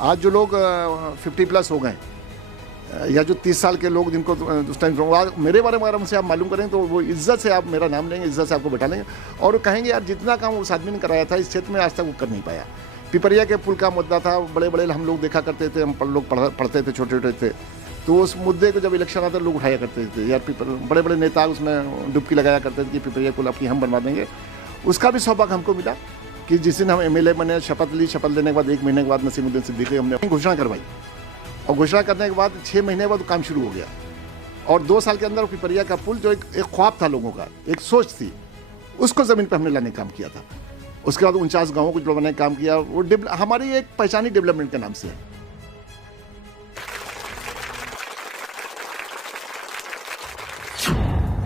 आज जो लोग 50+ हो गए या जो 30 साल के लोग जिनको उस टाइम मेरे बारे में से आप मालूम करें तो वो इज्जत से आप मेरा नाम लेंगे, इज्जत से आपको बैठा लेंगे और कहेंगे यार जितना काम उस आदमी ने कराया था इस क्षेत्र में आज तक वो कर नहीं पाया। पिपरिया के पुल का मुद्दा था, बड़े बड़े हम लोग देखा करते थे, हम लोग पढ़ते थे, छोटे छोटे थे, तो उस मुद्दे को जब इलेक्शन आता लोग उठाया करते थे यार बड़े बड़े नेता उसमें डुबकी लगाया करते थे कि पिपरिया पुल अपनी हम बनवा देंगे। उसका भी सौभाग्य हमको मिला कि जिस दिन हम MLA बने, शपथ ली, शपथ लेने के बाद 1 महीने के बाद नसीमुद्दीन सिद्दीकी हमने घोषणा करवाई और घोषणा करने के बाद 6 महीने के बाद काम शुरू हो गया और 2 साल के अंदर पिपरिया का पुल जो एक ख्वाब था लोगों का, एक सोच थी, उसको ज़मीन पर हमने लाने का काम किया था। उसके बाद 49 गाँवों को जोड़ने का काम किया। वो हमारी एक पहचानी डेवलपमेंट के नाम से है।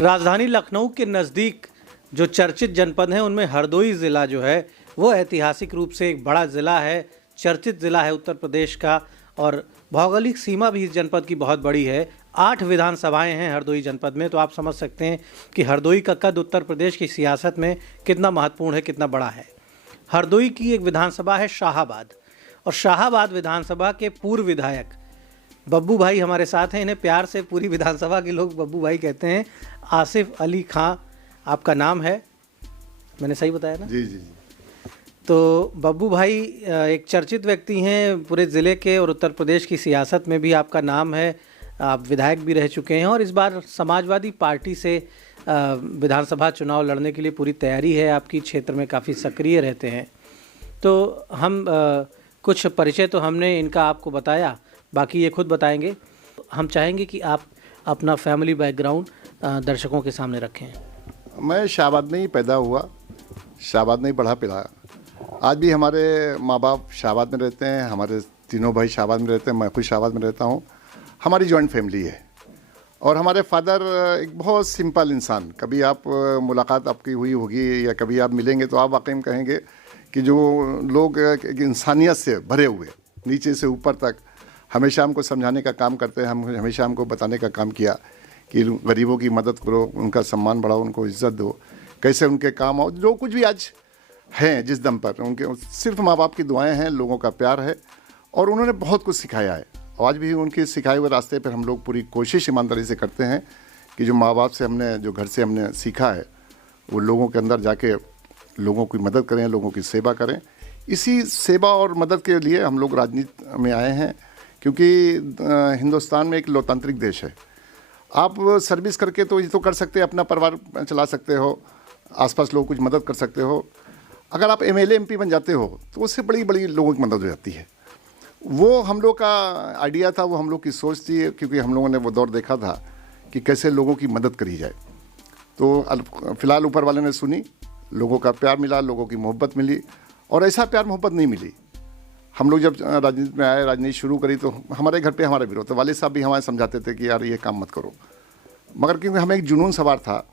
राजधानी लखनऊ के नज़दीक जो चर्चित जनपद हैं उनमें हरदोई ज़िला जो है वो ऐतिहासिक रूप से एक बड़ा ज़िला है, चर्चित ज़िला है उत्तर प्रदेश का और भौगोलिक सीमा भी इस जनपद की बहुत बड़ी है। 8 विधानसभाएं हैं हरदोई जनपद में, तो आप समझ सकते हैं कि हरदोई का कद उत्तर प्रदेश की सियासत में कितना महत्वपूर्ण है, कितना बड़ा है। हरदोई की एक विधानसभा है शाहाबाद और शाहाबाद विधानसभा के पूर्व विधायक बब्बू भाई हमारे साथ हैं। इन्हें प्यार से पूरी विधानसभा के लोग बब्बू भाई कहते हैं। आसिफ अली खां आपका नाम है, मैंने सही बताया ना? जी जी। तो बब्बू भाई एक चर्चित व्यक्ति हैं पूरे ज़िले के और उत्तर प्रदेश की सियासत में भी आपका नाम है। आप विधायक भी रह चुके हैं और इस बार समाजवादी पार्टी से विधानसभा चुनाव लड़ने के लिए पूरी तैयारी है आपकी। क्षेत्र में काफ़ी सक्रिय रहते हैं। तो हम कुछ परिचय तो हमने इनका आपको बताया, बाकी ये खुद बताएंगे। हम चाहेंगे कि आप अपना फैमिली बैकग्राउंड दर्शकों के सामने रखें। मैं शाहाबाद में ही पैदा हुआ, शाहाबाद में ही पढ़ा पिला। आज भी हमारे माँ बाप शाहाबाद में रहते हैं, हमारे तीनों भाई शाहाबाद में रहते हैं, मैं खुद शाहाबाद में रहता हूँ। हमारी जॉइंट फैमिली है और हमारे फादर एक बहुत सिंपल इंसान। कभी आप मुलाकात आपकी हुई होगी या कभी आप मिलेंगे तो आप वाकई में कहेंगे कि जो लोग एक इंसानियत से भरे हुए नीचे से ऊपर तक हमेशा हमको समझाने का काम करते हैं। हम हमेशा हमको बताने का काम किया कि गरीबों की मदद करो, उनका सम्मान बढ़ाओ, उनको इज्जत दो, कैसे उनके काम हो। जो कुछ भी आज हैं जिस दम पर उनके सिर्फ माँ बाप की दुआएं हैं, लोगों का प्यार है और उन्होंने बहुत कुछ सिखाया है। आज भी उनके सिखाए हुए रास्ते पर हम लोग पूरी कोशिश ईमानदारी से करते हैं कि जो माँ बाप से हमने, जो घर से हमने सीखा है, वो लोगों के अंदर जाके लोगों की मदद करें, लोगों की सेवा करें। इसी सेवा और मदद के लिए हम लोग राजनीति में आए हैं, क्योंकि हिंदुस्तान में एक लोकतांत्रिक देश है। आप सर्विस करके तो ये तो कर सकते हैं, अपना परिवार चला सकते हो, आसपास लोग कुछ मदद कर सकते हो। अगर आप MLA MP बन जाते हो तो उससे बड़ी बड़ी लोगों की मदद हो जाती है। वो हम लोग का आइडिया था, वो हम लोग की सोच थी, क्योंकि हम लोगों ने वो दौर देखा था कि कैसे लोगों की मदद करी जाए। तो फिलहाल ऊपर वाले ने सुनी, लोगों का प्यार मिला, लोगों की मोहब्बत मिली और ऐसा प्यार मोहब्बत नहीं मिली। हम लोग जब राजनीति में आए, राजनीति शुरू करी, तो हमारे घर पे हमारा विरोध था। वालिद साहब भी हमारे समझाते थे कि यार ये काम मत करो, मगर क्योंकि हमें एक जुनून सवार था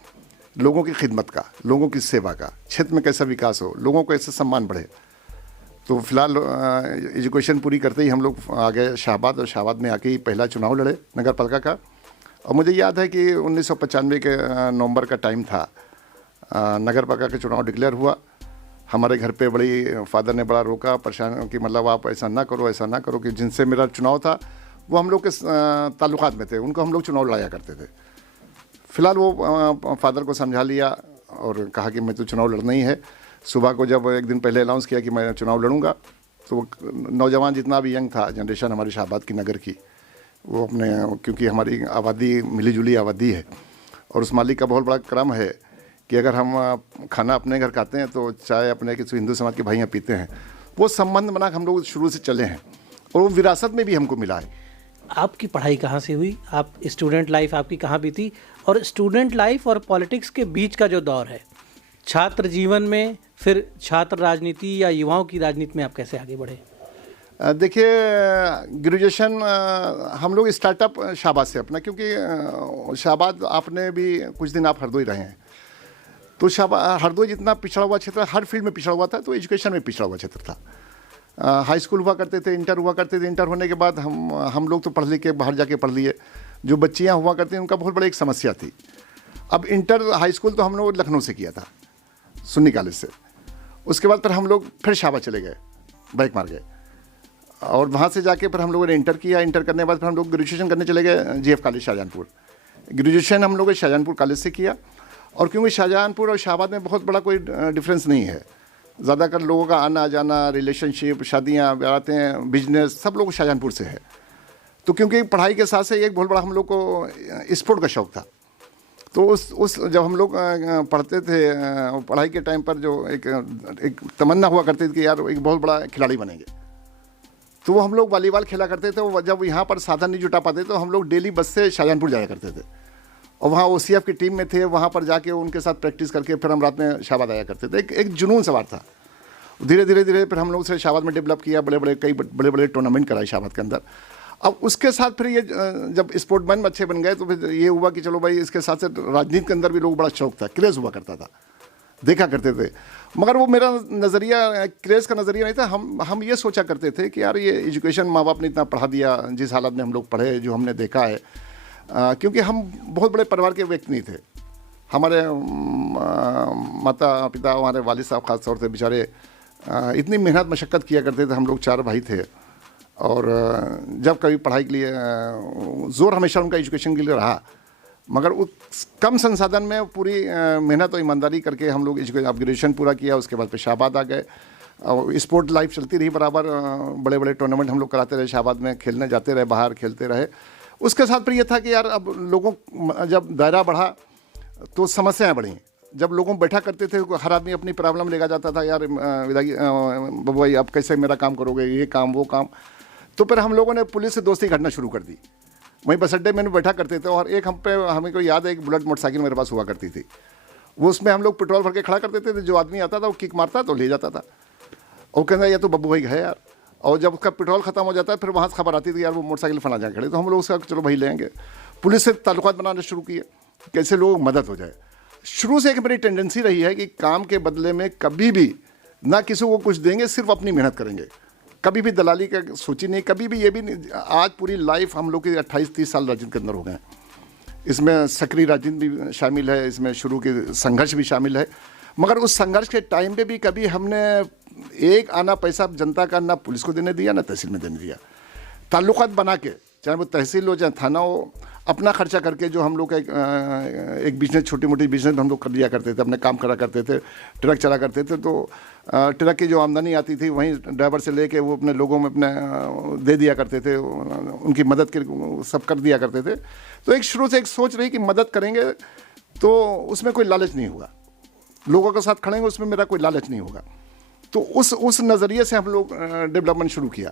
लोगों की खिदमत का, लोगों की सेवा का, क्षेत्र में कैसा विकास हो, लोगों को ऐसे सम्मान बढ़े। तो फिलहाल एजुकेशन पूरी करते ही हम लोग आ गए शाहाबाद और शाहाबाद में आके ही पहला चुनाव लड़े नगर पालिका का। और मुझे याद है कि 1995 के नवंबर का टाइम था, नगर पालिका के चुनाव डिक्लेयर हुआ। हमारे घर पे बड़ी फादर ने बड़ा रोका, परेशान कि मतलब आप ऐसा ना करो, ऐसा ना करो, कि जिनसे मेरा चुनाव था वो हम लोग के ताल्लुकात में थे, उनको हम लोग चुनाव लड़ाया करते थे। फिलहाल वो फादर को समझा लिया और कहा कि मैं तो चुनाव लड़ना ही है। सुबह को जब एक दिन पहले अनाउंस किया कि मैं चुनाव लड़ूंगा, तो नौजवान जितना भी यंग था, जनरेशन हमारी शाहाबाद की नगर की, वो अपने, क्योंकि हमारी आबादी मिली जुली आबादी है और उस मालिक का बहुत बड़ा क्रम है कि अगर हम खाना अपने घर खाते हैं तो चाय अपने किसी हिंदू समाज के भाइयाँ पीते हैं। वो संबंध बना हम लोग शुरू से चले हैं और वो विरासत में भी हमको मिला है। आपकी पढ़ाई कहाँ से हुई? आप स्टूडेंट लाइफ आपकी कहाँ बीती? और स्टूडेंट लाइफ और पॉलिटिक्स के बीच का जो दौर है, छात्र जीवन में, फिर छात्र राजनीति या युवाओं की राजनीति में आप कैसे आगे बढ़े? देखिए, ग्रेजुएशन हम लोग स्टार्टअप शाहाबाद से अपना, क्योंकि शाहाबाद आपने भी कुछ दिन आप हरदोई रहे हैं, तो हरदोई जितना पिछड़ा हुआ क्षेत्र, हर फील्ड में पिछड़ा हुआ था, तो एजुकेशन में पिछड़ा हुआ क्षेत्र था। हाई स्कूल हुआ करते थे, इंटर हुआ करते थे, इंटर होने के बाद हम लोग तो पढ़ लिख के बाहर जाके पढ़ लिए। जो बच्चियाँ हुआ करती हैं उनका बहुत बड़ी एक समस्या थी। अब इंटर हाई स्कूल तो हम लोग लखनऊ से किया था, सुन्नी कॉलेज से। उसके बाद फिर हम लोग फिर शाहाबाद चले गए, बैक मार गए। और वहाँ से जाके फिर हम लोगों ने इंटर किया। इंटर करने के बाद फिर हम लोग ग्रेजुएशन करने चले गए GF कॉलेज शाहजहांपुर। ग्रेजुएशन हम लोगों ने शाहजहांपुर कॉलेज से किया। और क्योंकि शाहजहांपुर और शाहबाद में बहुत बड़ा कोई डिफरेंस नहीं है, ज़्यादातर लोगों का आना जाना, रिलेशनशिप, शादियाँ, बारातें, बिजनेस, सब लोग शाहजहांपुर से है। तो क्योंकि पढ़ाई के साथ से एक बहुत बड़ा हम लोग को स्पोर्ट का शौक़ था, तो उस जब हम लोग पढ़ते थे, पढ़ाई के टाइम पर जो एक तमन्ना हुआ करती थी कि यार एक बहुत बड़ा खिलाड़ी बनेंगे, तो वो हम लोग वॉलीबॉल खेला करते थे। वो जब यहाँ पर साधन नहीं जुटा पाते तो हम लोग डेली बस से शाहजहांपुर जाया करते थे, और वहाँ OCF की टीम में थे। वहाँ पर जाके उनके साथ प्रैक्टिस करके फिर हम रात में शाहबाद आया करते थे। एक जुनून सवार था। धीरे धीरे फिर हम लोग से शाहबाद में डेवलप किया, कई बड़े बड़े टूर्नामेंट कराए शाहबाद के अंदर। अब उसके साथ फिर ये जब स्पोर्ट्समैन अच्छे बन गए तो फिर ये हुआ कि चलो भाई, इसके साथ साथ राजनीति के अंदर भी लोग बड़ा शौक था, क्रेज़ हुआ करता था, देखा करते थे। मगर वो मेरा नज़रिया क्रेज़ का नज़रिया नहीं था। हम ये सोचा करते थे कि यार ये एजुकेशन माँ बाप ने इतना पढ़ा दिया, जिस हालत में हम लोग पढ़े, जो हमने देखा है, क्योंकि हम बहुत बड़े परिवार के व्यक्ति नहीं थे। हमारे माता पिता, हमारे वालिद साहब ख़ास तौर से बेचारे इतनी मेहनत मशक्क़त किया करते थे। हम लोग 4 भाई थे, और जब कभी पढ़ाई के लिए ज़ोर हमेशा उनका एजुकेशन के लिए रहा, मगर उस कम संसाधन में पूरी मेहनत और ईमानदारी करके हम लोग ग्रेजुएशन पूरा किया। उसके बाद फिर शाहबाद आ गए, और स्पोर्ट लाइफ चलती रही बराबर। बड़े बड़े टूर्नामेंट हम लोग कराते रहे, शाहबाद में खेलने जाते रहे, बाहर खेलते रहे। उसके साथ फिर ये था कि यार अब लोगों जब दायरा बढ़ा तो समस्याएं बढ़ी। जब लोगों बैठा करते थे, हर आदमी अपनी प्रॉब्लम लेकर जाता था, यार बाबू भाई अब कैसे मेरा काम करोगे, ये काम वो काम। तो फिर हम लोगों ने पुलिस से दोस्ती करना शुरू कर दी। वहीं बस अड्डे में बैठा करते थे, और एक हमें को याद है, एक बुलेट मोटरसाइकिल मेरे पास हुआ करती थी। वो उसमें हम लोग पेट्रोल भर के खड़ा कर देते थे। जो आदमी आता था वो किक मारता तो ले जाता था, और कहता ये तो बब्बू भाई है यार। और जब उसका पेट्रोल ख़त्म हो जाता है फिर वहाँ से खबर आती थी यार वो मोटरसाइकिल फला जा खड़े, तो हम लोग उसका चलो भाई लेंगे। पुलिस से ताल्लुकात बनाने शुरू किए, कैसे लोगों को मदद हो जाए। शुरू से एक मेरी टेंडेंसी रही है कि काम के बदले में कभी भी ना किसी को कुछ देंगे, सिर्फ अपनी मेहनत करेंगे। कभी भी दलाली का सोची नहीं, कभी भी ये भी नहीं। आज पूरी लाइफ हम लोग की 28-30 साल राजनीति के अंदर हो गए हैं। इसमें सक्रिय राजनीति भी शामिल है, इसमें शुरू के संघर्ष भी शामिल है। मगर उस संघर्ष के टाइम पे भी कभी हमने एक आना पैसा जनता का ना पुलिस को देने दिया, ना तहसील में देने दिया। ताल्लुकात बना के, चाहे वो तहसील हो चाहे थाना हो, अपना खर्चा करके जो हम लोग का एक बिजनेस, छोटी मोटी बिजनेस हम लोग कर लिया करते थे, अपने काम करा करते थे, ट्रक चला करते थे। तो ट्रक की जो आमदनी आती थी वहीं ड्राइवर से लेके वो अपने लोगों में अपने दे दिया करते थे, उनकी मदद के सब कर दिया करते थे। तो एक शुरू से एक सोच रही कि मदद करेंगे तो उसमें कोई लालच नहीं होगा, लोगों के साथ खड़ेंगे उसमें मेरा कोई लालच नहीं होगा। तो उस नज़रिए से हम लोग डेवलपमेंट शुरू किया।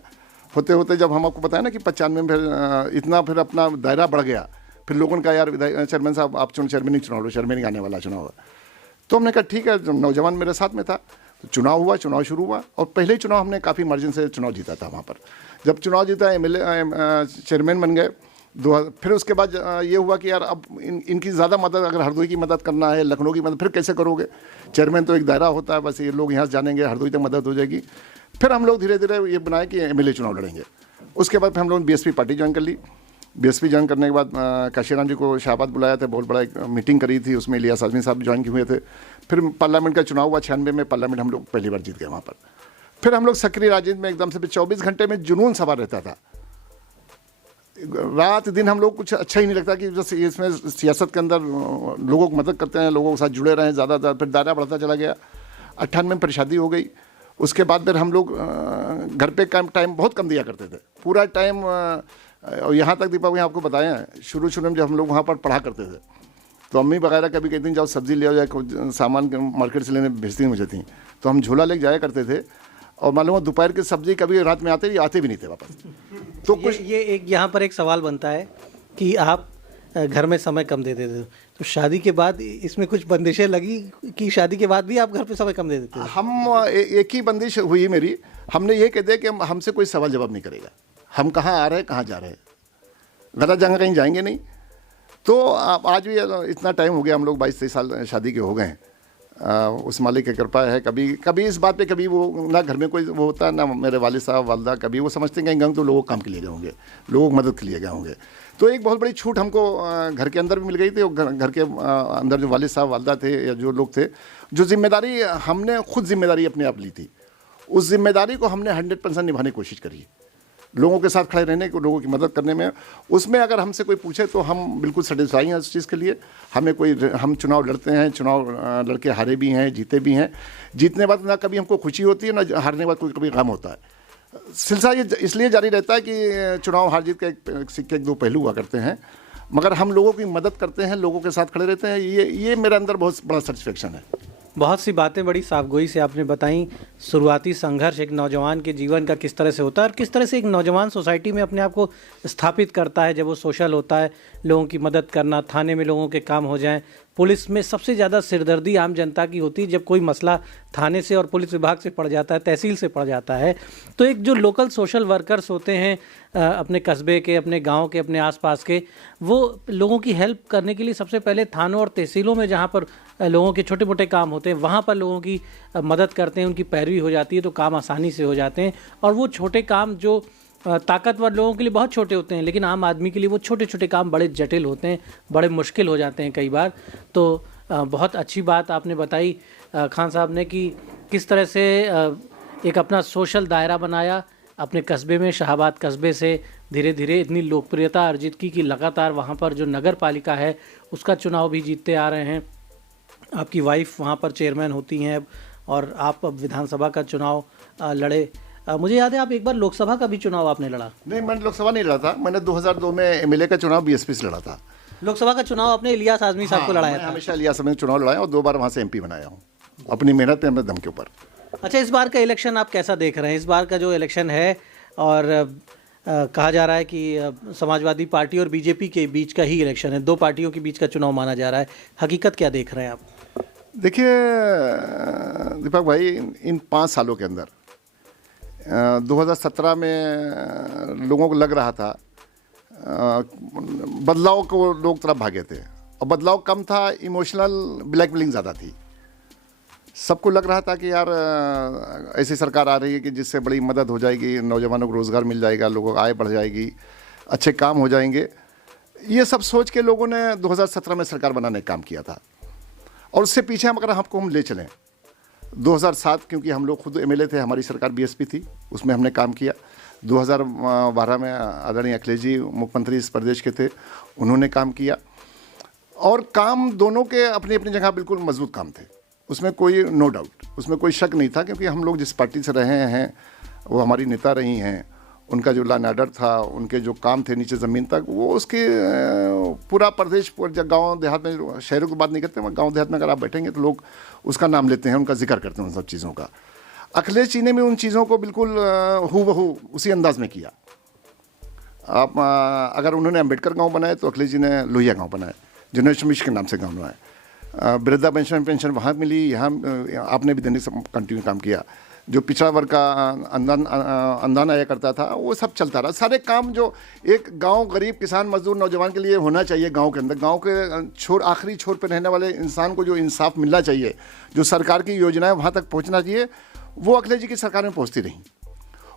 होते होते जब हम आपको बताया ना कि 95 में फिर इतना फिर अपना दायरा बढ़ गया, फिर लोगों ने कहा यार चेयरमैन साहब आप चेयरमैन ही चुनाव लो, चेयरमैन ही आने वाला चुनाव है। तो हमने कहा ठीक है, नौजवान मेरे साथ में था, तो चुनाव हुआ, चुनाव शुरू हुआ, और पहले ही चुनाव हमने काफ़ी मार्जिन से चुनाव जीता था वहाँ पर। जब चुनाव जीता, MLA चेयरमैन बन गए। फिर उसके बाद ये हुआ कि यार अब इनकी ज़्यादा मदद, अगर हरदोई की मदद करना है, लखनऊ की मदद, फिर कैसे करोगे? चेयरमैन तो एक दायरा होता है, बस ये लोग यहाँ से जानेंगे, हरदोई तक मदद हो जाएगी। फिर हम लोग धीरे धीरे ये बनाए कि MLA चुनाव लड़ेंगे। उसके बाद फिर हम लोग BSP पार्टी ज्वाइन कर ली। BSP ज्वाइन करने के बाद काशीराम जी को शाहबाद बुलाया था, बहुत बड़ा एक मीटिंग करी थी, उसमें इलियास आज़मी साहब ज्वाइन किए हुए थे। फिर पार्लियामेंट का चुनाव हुआ 96 में, पार्लियामेंट हम लोग पहली बार जीत गए वहाँ पर। फिर हम लोग सक्रिय राजनीति में एकदम से 24 घंटे में जुनून सवार रहता था। रात दिन हम लोग कुछ अच्छा ही नहीं लगता कि जैसे इसमें सियासत के अंदर लोगों को मदद करते हैं, लोगों के साथ जुड़े रहें ज़्यादा। फिर दायरा बढ़ता चला गया। 98 में फिर शादी हो गई। उसके बाद फिर हम लोग घर पे टाइम बहुत कम दिया करते थे, पूरा टाइम। और यहाँ तक दीपक भाई आपको बताया है, शुरू में जब हम लोग वहाँ पर पढ़ा करते थे तो अम्मी वगैरह कभी कहती जाओ सब्ज़ी ले आओ या सामान मार्केट से लेने भेजती मुझे थी, तो हम झोला लेके जाया करते थे। और मालूम हो दोपहर की सब्ज़ी कभी रात में आते भी नहीं थे वापस। तो कुछ ये एक यहाँ पर एक सवाल बनता है कि आप घर में समय कम देते थे, तो शादी के बाद इसमें कुछ बंदिशें लगी कि शादी के बाद भी आप घर पे समय कम दे देते थे? हम एक ही बंदिश हुई मेरी, हमने ये कह दिया कि हमसे कोई सवाल जवाब नहीं करेगा, हम कहाँ आ रहे हैं कहाँ जा रहे हैं, गलत जगह कहीं जाएंगे नहीं। तो आज भी इतना टाइम हो गया, हम लोग 22-23 साल शादी के हो गए हैं। उस मालिक की कृपा है। कभी इस बात पे कभी वो ना घर में कोई वो होता ना मेरे वालिद साहब वालदा, कभी वो समझते हैं कि तो लोगों काम के लिए गए होंगे, लोगों की मदद के लिए गए होंगे। तो एक बहुत बड़ी छूट हमको घर के अंदर भी मिल गई थी। घर के अंदर जो वालिद साहब वालदा थे या जो लोग थे, जो जिम्मेदारी हमने खुद जिम्मेदारी अपने आप ली थी, उस जिम्मेदारी को हमने 100% निभाने की कोशिश करी। लोगों के साथ खड़े रहने को, लोगों की मदद करने में, उसमें अगर हमसे कोई पूछे तो हम बिल्कुल सेटिस्फाई हैं उस चीज़ के लिए। हम चुनाव लड़ते हैं, चुनाव लड़के हारे भी हैं, जीते भी हैं। जीतने के बाद ना कभी हमको खुशी होती है, ना हारने के बाद कोई कभी गम होता है। सिलसिला ये इसलिए जारी रहता है कि चुनाव हार जीत के एक सिक्के के दो पहलू हुआ करते हैं, मगर हम लोगों की मदद करते हैं, लोगों के साथ खड़े रहते हैं। ये मेरे अंदर बहुत बड़ा सेटिस्फेक्शन है। बहुत सी बातें बड़ी साफगोई से आपने बताई। शुरुआती संघर्ष एक नौजवान के जीवन का किस तरह से होता है और किस तरह से एक नौजवान सोसाइटी में अपने आप को स्थापित करता है जब वो सोशल होता है, लोगों की मदद करना, थाने में लोगों के काम हो जाएं। पुलिस में सबसे ज़्यादा सिरदर्दी आम जनता की होती है जब कोई मसला थाने से और पुलिस विभाग से पड़ जाता है, तहसील से पड़ जाता है। तो एक जो लोकल सोशल वर्कर्स होते हैं अपने कस्बे के, अपने गांव के, अपने आसपास के, वो लोगों की हेल्प करने के लिए सबसे पहले थानों और तहसीलों में जहां पर लोगों के छोटे मोटे काम होते हैं वहां पर लोगों की मदद करते हैं, उनकी पैरवी हो जाती है तो काम आसानी से हो जाते हैं। और वो छोटे काम जो ताकतवर लोगों के लिए बहुत छोटे होते हैं, लेकिन आम आदमी के लिए वो छोटे छोटे काम बड़े जटिल होते हैं, बड़े मुश्किल हो जाते हैं कई बार। तो बहुत अच्छी बात आपने बताई खान साहब ने कि किस तरह से एक अपना सोशल दायरा बनाया अपने कस्बे में। शाहाबाद कस्बे से धीरे धीरे इतनी लोकप्रियता अर्जित की कि लगातार वहाँ पर जो नगर पालिका है उसका चुनाव भी जीतते आ रहे हैं। आपकी वाइफ वहाँ पर चेयरमैन होती हैं और आप अब विधानसभा का चुनाव लड़े। मुझे याद है आप एक बार लोकसभा का भी चुनाव आपने लड़ा। नहीं, मैंने लोकसभा नहीं लड़ा था। मैंने 2002 में एमएलए का चुनाव बीएसपी से लड़ा था। लोकसभा का चुनाव आपने इलियास आजमी साहब को लड़ाया था। हमेशा इलियास आजमी चुनाव लड़ाया और 2 बार वहाँ से एमपी बनाया हूँ अपनी मेहनत पे, अपने दम के ऊपर। अच्छा, इस बार का इलेक्शन आप कैसा देख रहे हैं? इस बार का जो इलेक्शन है और कहा जा रहा है कि समाजवादी पार्टी और बीजेपी के बीच का ही इलेक्शन है, 2 पार्टियों के बीच का चुनाव माना जा रहा है, हकीकत क्या देख रहे हैं आप? देखिए दीपक भाई, इन 5 सालों के अंदर 2017 में लोगों को लग रहा था बदलाव को लोग तरफ भागे थे और बदलाव कम था, इमोशनल ब्लैकमेलिंग ज़्यादा थी। सबको लग रहा था कि यार ऐसी सरकार आ रही है कि जिससे बड़ी मदद हो जाएगी, नौजवानों को रोज़गार मिल जाएगा, लोगों की आय बढ़ जाएगी, अच्छे काम हो जाएंगे। ये सब सोच के लोगों ने 2017 में सरकार बनाने का काम किया था। और उससे पीछे अगर हम ले चलें 2007, क्योंकि हम लोग खुद एमएलए थे, हमारी सरकार बीएसपी थी, उसमें हमने काम किया। 2012 में आदरणीय अखिलेश जी मुख्यमंत्री इस प्रदेश के थे, उन्होंने काम किया। और काम दोनों के अपनी अपनी जगह बिल्कुल मजबूत काम थे, उसमें कोई नो डाउट, उसमें कोई शक नहीं था। क्योंकि हम लोग जिस पार्टी से रहे हैं वो हमारी नेता रही हैं, उनका जो लॉ एंड ऑर्डर था, उनके जो काम थे नीचे ज़मीन तक, वो उसके पूरा प्रदेश, गांव देहात में, शहरों की बात नहीं करते, गांव देहात में अगर आप बैठेंगे तो लोग उसका नाम लेते हैं, उनका जिक्र करते हैं उन सब चीज़ों का। अखिलेश जी ने भी उन चीज़ों को बिल्कुल हूबहू उसी अंदाज में किया। आप अगर उन्होंने अम्बेडकर गाँव बनाए तो अखिलेश जी ने लोहिया गाँव बनाए, जिन्होंने शमीश के नाम से गाँव बनाए। वृद्धा पेंशन वहाँ मिली, यहाँ आपने भी देने से कंटिन्यू काम किया। जो पिछड़ा वर्ग का अनुदान आया करता था वो सब चलता रहा। सारे काम जो एक गांव, गरीब, किसान, मजदूर, नौजवान के लिए होना चाहिए गांव के अंदर, गांव के आखिरी छोर पर रहने वाले इंसान को जो इंसाफ मिलना चाहिए, जो सरकार की योजनाएं वहाँ तक पहुँचना चाहिए, वो अखिलेश जी की सरकार में पहुँचती रही।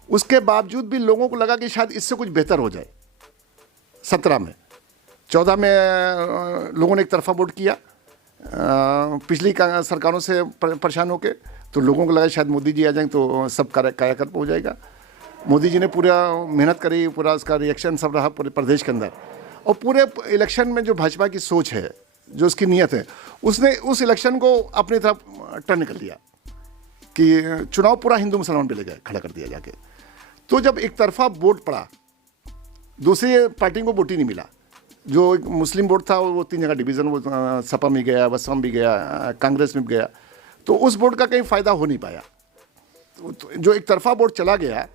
उसके बावजूद भी लोगों को लगा कि शायद इससे कुछ बेहतर हो जाए। 17 में, 14 में लोगों ने एक तरफा वोट किया पिछली सरकारों से परेशान होकर, तो लोगों को लगा शायद मोदी जी आ जाएंगे तो सब कायाकल्प हो जाएगा। मोदी जी ने पूरा मेहनत करी, पूरा उसका रिएक्शन सब रहा पूरे प्रदेश के अंदर। और पूरे इलेक्शन में जो भाजपा की सोच है, जो उसकी नीयत है, उसने उस इलेक्शन को अपनी तरफ टर्न कर लिया कि चुनाव पूरा हिंदू मुसलमान पे ले गए, खड़ा कर दिया जाके। तो जब एक तरफा वोट पड़ा, दूसरी पार्टी को वोट ही नहीं मिला। जो एक मुस्लिम वोट था वो 3 जगह डिवीज़न, वो सपा में गया, बसपा में भी गया, कांग्रेस में भी गया, तो उस वोट का कहीं फ़ायदा हो नहीं पाया। तो जो एक तरफा वोट चला गया,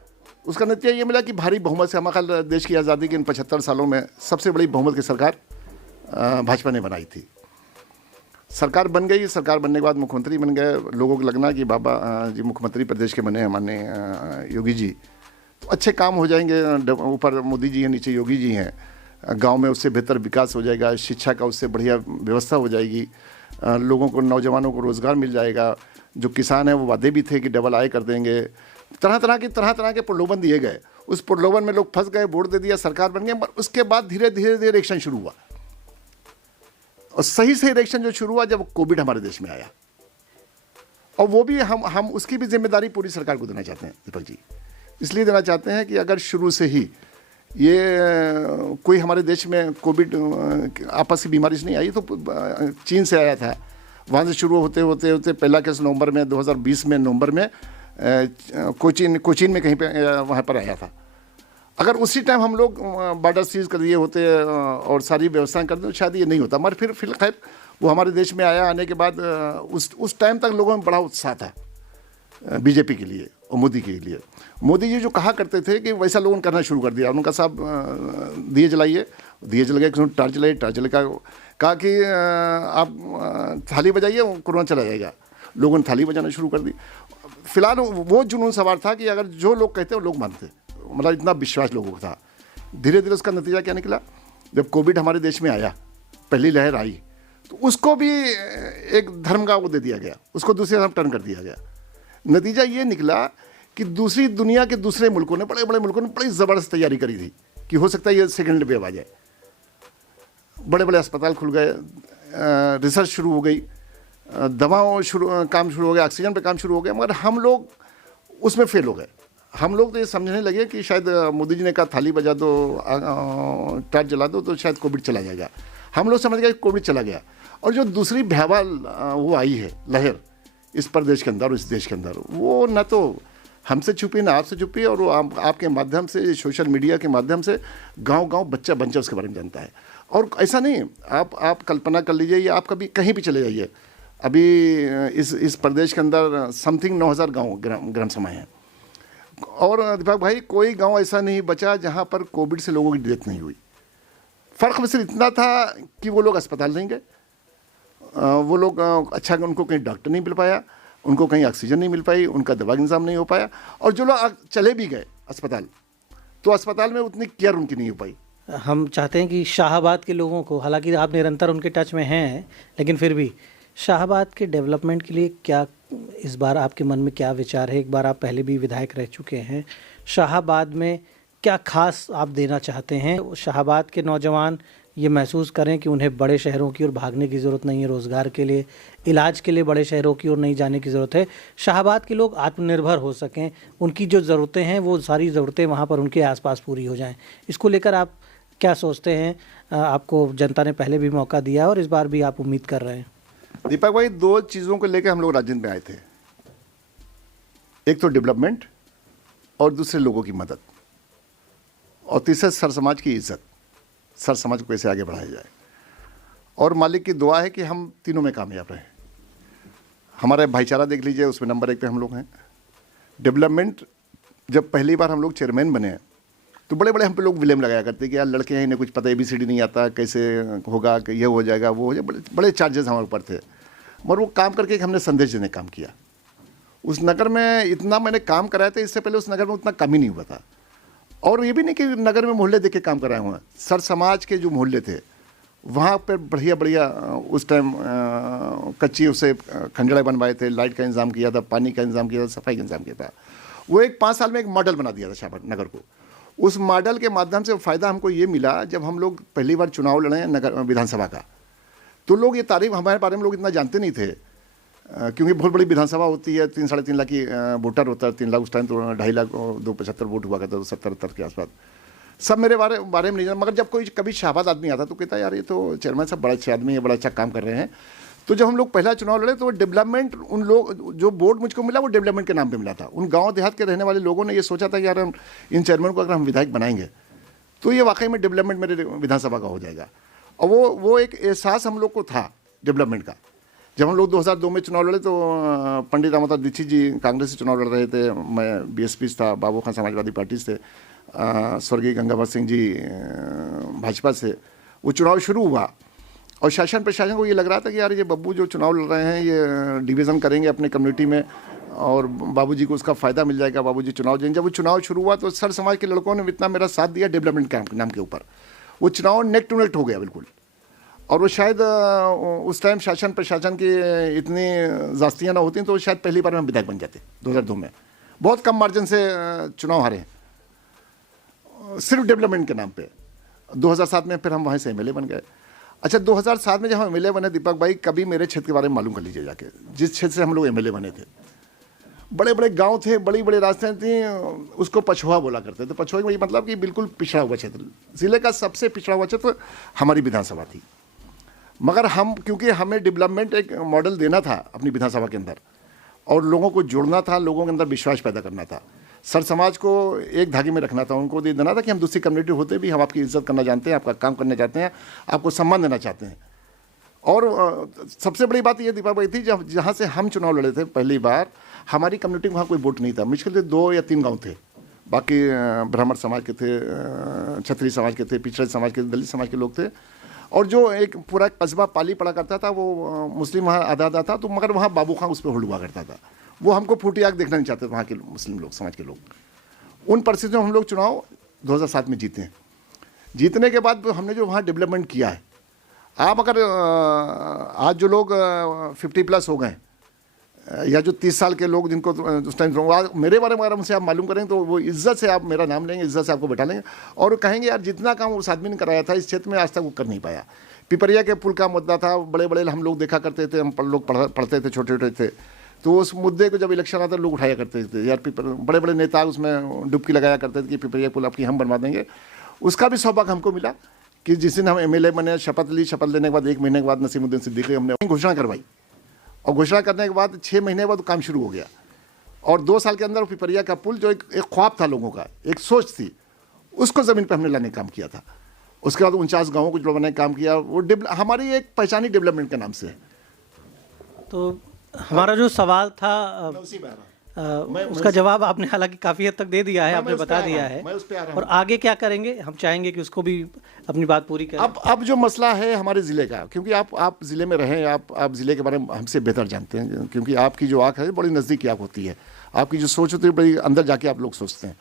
उसका नतीजा ये मिला कि भारी बहुमत से, हमारे देश की आज़ादी के इन 75 सालों में सबसे बड़ी बहुमत की सरकार भाजपा ने बनाई थी। सरकार बन गई, सरकार बनने के बाद मुख्यमंत्री बन गए। लोगों को लगना कि बाबा जी मुख्यमंत्री प्रदेश के बने, माननीय योगी जी, तो अच्छे काम हो जाएंगे। ऊपर मोदी जी हैं, नीचे योगी जी हैं, गांव में उससे बेहतर विकास हो जाएगा, शिक्षा का उससे बढ़िया व्यवस्था हो जाएगी, लोगों को, नौजवानों को रोज़गार मिल जाएगा। जो किसान हैं वो वादे भी थे कि डबल आय कर देंगे, तरह तरह के प्रलोभन दिए गए। उस प्रलोभन में लोग फंस गए, वोट दे दिया, सरकार बन गई। पर उसके बाद धीरे धीरे इलेक्शन शुरू हुआ, और सही इलेक्शन जो शुरू हुआ जब कोविड हमारे देश में आया, और वो भी हम उसकी भी जिम्मेदारी पूरी सरकार को देना चाहते हैं दीपक जी, इसलिए देना चाहते हैं कि अगर शुरू से ही ये कोई हमारे देश में कोविड आपस की बीमारी से नहीं आई, तो चीन से आया था, वहाँ से शुरू होते होते होते पहला केस नवंबर में 2020 में नवंबर में कोचीन में कहीं पे वहाँ पर आया था। अगर उसी टाइम हम लोग बॉर्डर सीज कर दिए होते और सारी व्यवस्थाएं कर दी तो शायद ये नहीं होता। मगर फिर खैर वो हमारे देश में आया, आने के बाद उस टाइम तक लोगों में बड़ा उत्साह था बीजेपी के लिए और मोदी के लिए। मोदी जी जो कहा करते थे कि वैसा लोगों ने करना शुरू कर दिया। उनका साहब दिए जलाइए, दिए जल गए, किसी टार्च जलाइए, टार्च जले कहा कि आप थाली बजाइए, कोरोना चला जाएगा। लोगों ने थाली बजाना शुरू कर दी। फिलहाल वो जुनून सवार था कि अगर जो लोग कहते वो लोग मानते, मतलब इतना विश्वास लोगों को था। धीरे धीरे उसका नतीजा क्या निकला, जब कोविड हमारे देश में आया, पहली लहर आई, तो उसको भी एक धर्म का वो दे दिया गया, उसको दूसरे धर्म टर्न कर दिया गया। नतीजा ये निकला कि दूसरी दुनिया के दूसरे मुल्कों ने, बड़े बड़े मुल्कों ने बड़ी ज़बरदस्त तैयारी करी थी कि हो सकता है ये सेकेंड वेव आ जाए। बड़े बड़े अस्पताल खुल गए, रिसर्च शुरू हो गई, दवाओं काम शुरू हो गया, ऑक्सीजन पे काम शुरू हो गया। मगर हम लोग उसमें फेल हो गए। हम लोग तो ये समझने लगे कि शायद मोदी जी ने कहा थाली बजा दो, टार्च जला दो तो शायद कोविड चला जाएगा। हम लोग समझ गए कोविड चला गया। और जो दूसरी भयावह वो आई है लहर इस प्रदेश के अंदर और इस देश के अंदर, वो न तो हमसे छुपी ना आपसे छुपी, और वो आपके माध्यम से, सोशल मीडिया के माध्यम से गांव-गांव बच्चा उसके बारे में जानता है। और ऐसा नहीं, आप कल्पना कर लीजिए, या आप कभी कहीं भी चले जाइए, अभी इस प्रदेश के अंदर समथिंग 9000 गाँव ग्राम सभा हैं। और दीपक भाई, कोई गांव ऐसा नहीं बचा जहां पर कोविड से लोगों की डेथ नहीं हुई। फ़र्क सिर्फ इतना था कि वो लोग अस्पताल नहीं गए, वो लोग अच्छा, उनको कहीं डॉक्टर नहीं मिल पाया, उनको कहीं ऑक्सीजन नहीं मिल पाई, उनका दवा का इंतजाम नहीं हो पाया। और जो लोग चले भी गए अस्पताल, तो अस्पताल में उतनी केयर उनकी नहीं हो पाई। हम चाहते हैं कि शाहाबाद के लोगों को, हालांकि आप निरंतर उनके टच में हैं, लेकिन फिर भी शाहाबाद के डेवलपमेंट के लिए क्या इस बार आपके मन में क्या विचार है? एक बार आप पहले भी विधायक रह चुके हैं, शाहाबाद में क्या खास आप देना चाहते हैं? शाहाबाद के नौजवान ये महसूस करें कि उन्हें बड़े शहरों की ओर भागने की ज़रूरत नहीं है, रोज़गार के लिए, इलाज के लिए बड़े शहरों की ओर नहीं जाने की ज़रूरत है। शाहाबाद के लोग आत्मनिर्भर हो सकें, उनकी जो ज़रूरतें हैं वो सारी ज़रूरतें वहाँ पर उनके आसपास पूरी हो जाएं। इसको लेकर आप क्या सोचते हैं? आपको जनता ने पहले भी मौका दिया और इस बार भी आप उम्मीद कर रहे हैं। दीपक भाई, दो चीज़ों को लेकर हम लोग राजनीति में आए थे। एक तो डेवलपमेंट और दूसरे लोगों की मदद, और तीसरा सर समाज की इज्जत, सर समाज को कैसे आगे बढ़ाया जाए। और मालिक की दुआ है कि हम तीनों में कामयाब रहें। हमारा भाईचारा देख लीजिए, उसमें नंबर 1 पे हम लोग हैं। डेवलपमेंट, जब पहली बार हम लोग चेयरमैन बने तो बड़े बड़े हम पे लोग विलेम लगाया करते कि यार लड़के हैं, इन्हें कुछ पता ABCD नहीं आता, कैसे होगा, कि ये हो जाएगा, वो हो जाएगा, बड़े चार्जेस हमारे ऊपर थे। मगर वो काम करके हमने संदेश देने काम किया। उस नगर में इतना मैंने काम कराया था, इससे पहले उस नगर में उतना काम ही नहीं हुआ था। और ये भी नहीं कि नगर में मोहल्ले देख के काम कराए हुए हैं, सर समाज के जो मोहल्ले थे वहाँ पर बढ़िया उस टाइम कच्ची उसे खंडड़े बनवाए थे, लाइट का इंतजाम किया था, पानी का इंतजाम किया था, सफाई का इंतजाम किया था। वो एक 5 साल में एक मॉडल बना दिया था शाहबाद नगर को। उस मॉडल के माध्यम से फ़ायदा हमको ये मिला, जब हम लोग पहली बार चुनाव लड़े नगर विधानसभा का, तो लोग ये तारीफ हमारे बारे में लोग इतना जानते नहीं थे, क्योंकि बहुत बड़ी विधानसभा होती है, 3 साढ़े 3 लाख की वोटर होता है। 3 लाख उस टाइम तो 2.5 लाख 275 वोट हुआ करता था, 70 के आसपास। सब मेरे बारे में नहीं जाना। मगर जब कोई कभी शाहबाद आदमी आता तो कहता यार ये तो चेयरमैन साहब बड़ा अच्छे आदमी है, बड़ा अच्छा काम कर रहे हैं। तो जब हम लोग पहला चुनाव लड़े तो डेवलपमेंट, उन लोग जो वोट मुझको मिला वो डेवलपमेंट के नाम पे मिला था। उन गांव देहात के रहने वाले लोगों ने ये सोचा था कि यार हम इन चेयरमैन को अगर हम विधायक बनाएंगे तो ये वाकई में डेवलपमेंट मेरे विधानसभा का हो जाएगा। और वो एक एहसास हम लोग को था डेवलपमेंट का। जब हम लोग 2002 में चुनाव लड़े तो पंडित रामावतार दीक्षित जी कांग्रेस से चुनाव लड़ रहे थे, मैं BSP था, बाबू खान समाजवादी पार्टी से, स्वर्गीय गंगाभर सिंह जी भाजपा से। वो चुनाव शुरू हुआ और शासन प्रशासन को ये लग रहा था कि यार ये बब्बू जो चुनाव लड़ रहे हैं ये डिवीज़न करेंगे अपने कम्युनिटी में और बाबूजी को उसका फ़ायदा मिल जाएगा, बाबूजी चुनाव जाएंगे। जब वो चुनाव शुरू हुआ तो सर समाज के लड़कों ने इतना मेरा साथ दिया डेवलपमेंट के नाम के ऊपर। वो चुनाव नेक टू नेक हो गया बिल्कुल। और वो शायद उस टाइम शासन प्रशासन की इतनी जास्तियाँ ना होती तो शायद पहली बार हम विधायक बन जाते। 2002 में बहुत कम मार्जिन से चुनाव हारे, सिर्फ डेवलपमेंट के नाम पे। 2007 में फिर हम वहाँ से MLA बन गए। अच्छा, 2007 में जब हम MLA बने दीपक भाई, कभी मेरे क्षेत्र के बारे में मालूम कर लीजिए जाके, जिस क्षेत्र से हम लोग MLA बने थे बड़े बड़े गांव थे, बड़ी बड़ी रास्ते थी, उसको पछुआ बोला करते थे। पछुआ का मतलब कि बिल्कुल पिछड़ा हुआ क्षेत्र, जिले का सबसे पिछड़ा हुआ क्षेत्र हमारी विधानसभा थी। मगर हम, क्योंकि हमें डेवलपमेंट एक मॉडल देना था अपनी विधानसभा के अंदर, और लोगों को जोड़ना था, लोगों के अंदर विश्वास पैदा करना था, सर समाज को एक धागे में रखना था, उनको दे देना था कि हम दूसरी कम्युनिटी होते भी हम आपकी इज्जत करना जानते हैं, आपका काम करना चाहते हैं, आपको सम्मान देना चाहते हैं। और सबसे बड़ी बात ये दीपावली थी, जब जहाँ से हम चुनाव लड़े थे पहली बार, हमारी कम्युनिटी में वहाँ कोई वोट नहीं था, मुश्किल से 2 या 3 गांव थे, बाकी ब्राह्मण समाज के थे, क्षत्रिय समाज के थे, पिछड़े समाज के, दलित समाज के लोग थे। और जो एक पूरा कस्बा पाली पड़ा करता था वो मुस्लिम वहाँ आधा था, तो मगर वहाँ बाबू खां उस पर होल्ड हुआ करता था। वो हमको फूटी आग देखना नहीं चाहते वहाँ के मुस्लिम लोग, समाज के लोग। उन परिस्थितियों में हम लोग चुनाव 2007 में जीते हैं। जीतने के बाद हमने जो वहाँ डेवलपमेंट किया है, आप अगर आज जो लोग 50+ हो गए, या जो 30 साल के लोग जिनको उस टाइम मेरे बारे में अगर हमसे आप मालूम करेंगे तो वो इज्जत से आप मेरा नाम लेंगे, इज्जत से आपको बैठा लेंगे और कहेंगे यार जितना काम उस आदमी ने कराया था इस क्षेत्र में आज तक वो कर नहीं पाया। पिपरिया के पुल का मुद्दा था, बड़े बड़े हम लोग देखा करते थे, हम लोग पढ़ते थे, छोटे छोटे थे, तो उस मुद्दे को जब इलेक्शन आता लोग उठाया करते थे, यार बड़े बड़े नेता उसमें डुबकी लगाया करते थे कि पिपरिया पुल आपकी हम बनवा देंगे। उसका भी सौभाग्य हमको मिला कि जिस दिन हम MLA बने, शपथ ली, शपथ लेने के बाद 1 महीने के बाद नसीमुद्दीन सिद्दीकी हमने घोषणा करवाई, और घोषणा करने के बाद 6 महीने के बाद काम शुरू हो गया। और 2 साल के अंदर पिपरिया का पुल जो एक ख्वाब था लोगों का, एक सोच थी, उसको ज़मीन पर हमने लाने का काम किया था। उसके बाद 49 गाँवों को जुड़वाने का काम किया। वो हमारी एक पहचानी डेवलपमेंट के नाम से है। तो हमारा जो सवाल था उसका जवाब आपने हालांकि काफ़ी हद तक दे दिया है, आपने बता दिया है। और आगे क्या करेंगे, हम चाहेंगे कि उसको भी अपनी बात पूरी करें। अब जो मसला है हमारे ज़िले का, क्योंकि आप ज़िले में रहें, आप ज़िले के बारे में हमसे बेहतर जानते हैं, क्योंकि आपकी जो आँख है बड़ी नज़दीक की आँख होती है, आपकी जो सोच होती है बड़ी अंदर जाके आप लोग सोचते हैं।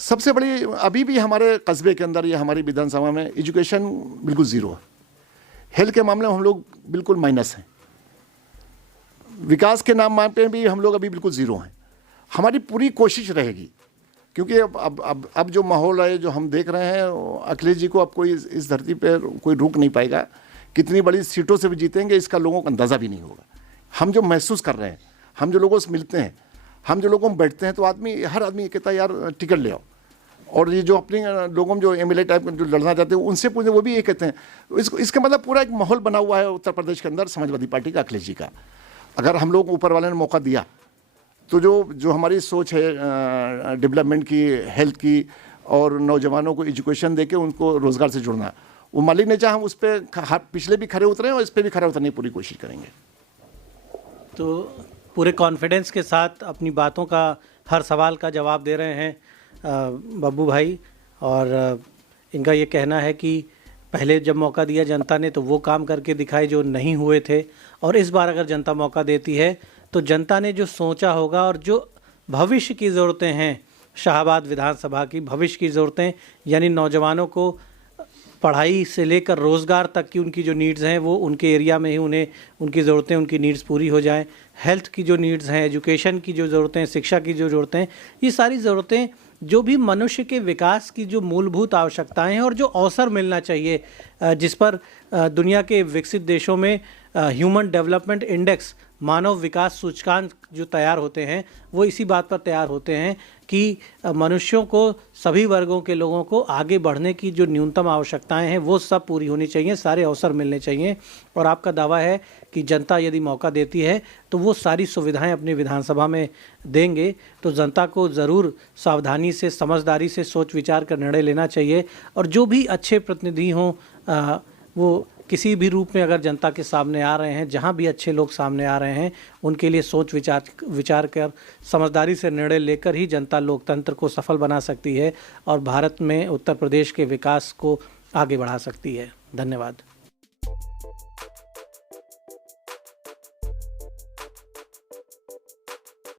सबसे बड़ी अभी भी हमारे कस्बे के अंदर या हमारी विधानसभा में एजुकेशन बिल्कुल ज़ीरो है। हेल्थ के मामले में हम लोग बिल्कुल माइनस हैं। विकास के नाम पे भी हम लोग अभी बिल्कुल ज़ीरो हैं। हमारी पूरी कोशिश रहेगी, क्योंकि अब जो माहौल है, जो हम देख रहे हैं, अखिलेश जी को अब कोई इस धरती पे कोई रोक नहीं पाएगा। कितनी बड़ी सीटों से भी जीतेंगे इसका लोगों को अंदाज़ा भी नहीं होगा। हम जो महसूस कर रहे हैं, हम जो लोगों से मिलते हैं, हम जो लोगों में बैठते हैं, तो हर आदमी कहता है यार टिकट ले आओ। और ये जो अपने लोगों में जो MLA टाइप जो लड़ना चाहते हैं उनसे पूछे, वो भी ये कहते हैं। इसका मतलब पूरा एक माहौल बना हुआ है उत्तर प्रदेश के अंदर समाजवादी पार्टी का, अखिलेश जी का। अगर हम लोग ऊपर वाले ने मौका दिया तो जो हमारी सोच है डेवलपमेंट की, हेल्थ की, और नौजवानों को एजुकेशन देके उनको रोज़गार से जुड़ना, वो मालिक ने चाहा हम उस पर पिछले भी खड़े उतरे और इस पर भी खड़े उतरने की पूरी कोशिश करेंगे। तो पूरे कॉन्फिडेंस के साथ अपनी बातों का, हर सवाल का जवाब दे रहे हैं बब्बू भाई। और इनका ये कहना है कि पहले जब मौका दिया जनता ने तो वो काम करके दिखाए जो नहीं हुए थे, और इस बार अगर जनता मौका देती है तो जनता ने जो सोचा होगा और जो भविष्य की ज़रूरतें हैं, शाहाबाद विधानसभा की भविष्य की ज़रूरतें, यानी नौजवानों को पढ़ाई से लेकर रोज़गार तक की उनकी जो नीड्स हैं वो उनके एरिया में ही उन्हें उनकी ज़रूरतें, उनकी नीड्स पूरी हो जाएं। हेल्थ की जो नीड्स हैं, एजुकेशन की जो ज़रूरतें हैं, शिक्षा की जो ज़रूरतें हैं, ये सारी ज़रूरतें जो भी मनुष्य के विकास की जो मूलभूत आवश्यकताएं हैं और जो अवसर मिलना चाहिए, जिस पर दुनिया के विकसित देशों में ह्यूमन डेवलपमेंट इंडेक्स, मानव विकास सूचकांक जो तैयार होते हैं, वो इसी बात पर तैयार होते हैं कि मनुष्यों को, सभी वर्गों के लोगों को आगे बढ़ने की जो न्यूनतम आवश्यकताएं हैं वो सब पूरी होनी चाहिए, सारे अवसर मिलने चाहिए। और आपका दावा है कि जनता यदि मौका देती है तो वो सारी सुविधाएं अपनी विधानसभा में देंगे। तो जनता को ज़रूर सावधानी से, समझदारी से सोच विचार कर निर्णय लेना चाहिए। और जो भी अच्छे प्रतिनिधि हों, वो किसी भी रूप में अगर जनता के सामने आ रहे हैं, जहां भी अच्छे लोग सामने आ रहे हैं, उनके लिए सोच विचार कर समझदारी से निर्णय लेकर ही जनता लोकतंत्र को सफल बना सकती है और भारत में उत्तर प्रदेश के विकास को आगे बढ़ा सकती है। धन्यवाद।